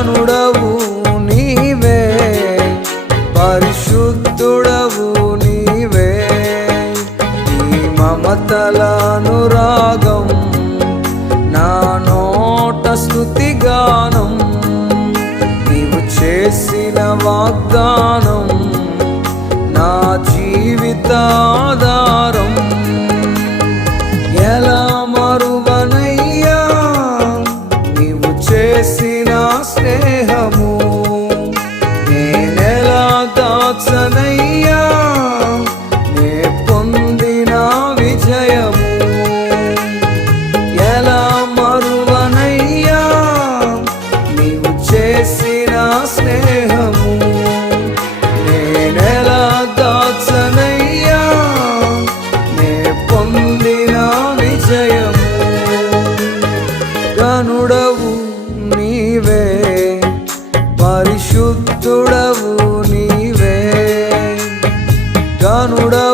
గనుడవు నీవే పరిశుద్ధుడవు నీవే. నీ మమతలను రాగం నా నోట స్థుతిగానం నీవు చేసిన వాగ్దానం నా జీవితాధారం. స్నేహము. నేనెలా దాచనయ్యా నే పొందిన విజయము. ఎలా మరువనయ్యా నీవు చేసిన స్నేహము. పరిశుద్ధుడవు నీవే. గనుడవు